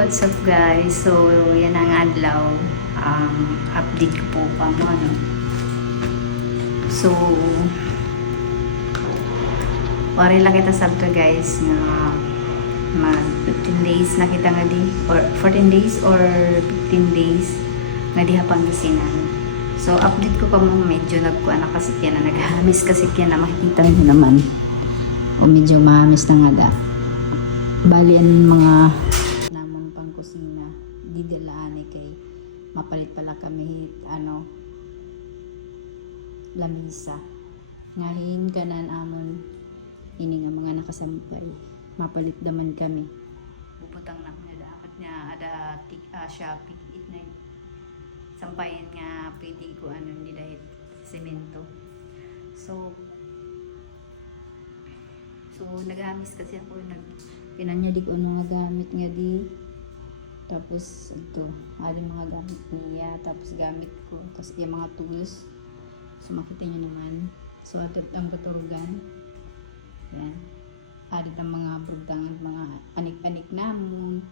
what's up guys? So, yan ang adlaw. Update ko po pa mo, ano. So, wari lang kita sabto guys na mag 15 days na kita nga di, or 14 days or 15 days nga di Pangasinan. So, update ko pa mo, medyo nagkuha na kasi kaya na naghamis kasi kaya na makikita nyo naman. O medyo mahamis na nga da. Bali ang mga namang pangkusina didalaan kay mapalit pala kami lamisa ngahin kanan amon ini nga mga nakasampay mapalit daman kami puputang na dapat nga ada Shopee itnay sampayan nga pwede ko hindi dahil semento so nagamis kasi ako pinanya di ko mga gamit nga di tapos ito ada mga gamit niya tapos gamit ko tapos yung mga tools so makita nyo naman so ato ang baturugan yan ada ng mga brudangan mga anik-anik namon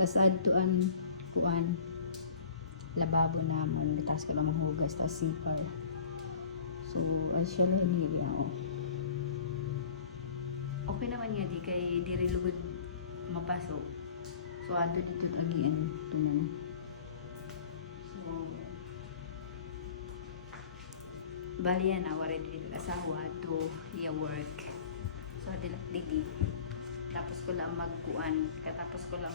tapos ato ang kuan lababo namon tapos ko lang mahugas tapos sipar so asya lang nila okay naman nga di kay diri lugod mapasok so ato dito agian tunan so bali yan wala dito asawa to iya work so dilak didi tapos ko lang magkuan katapos ko lang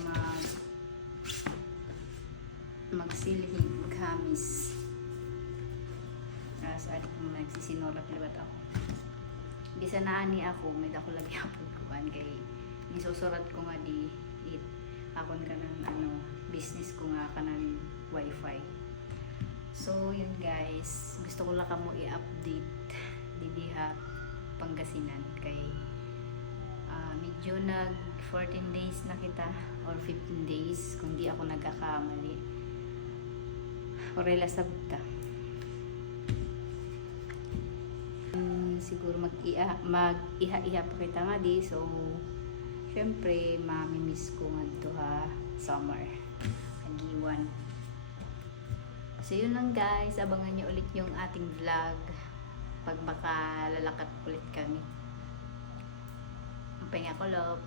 magsilhi maghamis sa adik mo nagsisinora liwat ako bisa na ani ako may dako lagi hapon kuan kay isusurat ko nga di akon kanang business ko nga kanang wifi so yun guys gusto ko lang kamo i-update diha Pangasinan kay medyo nag 14 days na kita or 15 days kung di ako nagkakamali orela sabta siguro mag-iha-iha pa kita nga di so syempre mamimiss ko nga ito summer kagiwan so yun lang guys abangan nyo ulit yung ating vlog pag makalalakat ulit kami ang pahinga ko love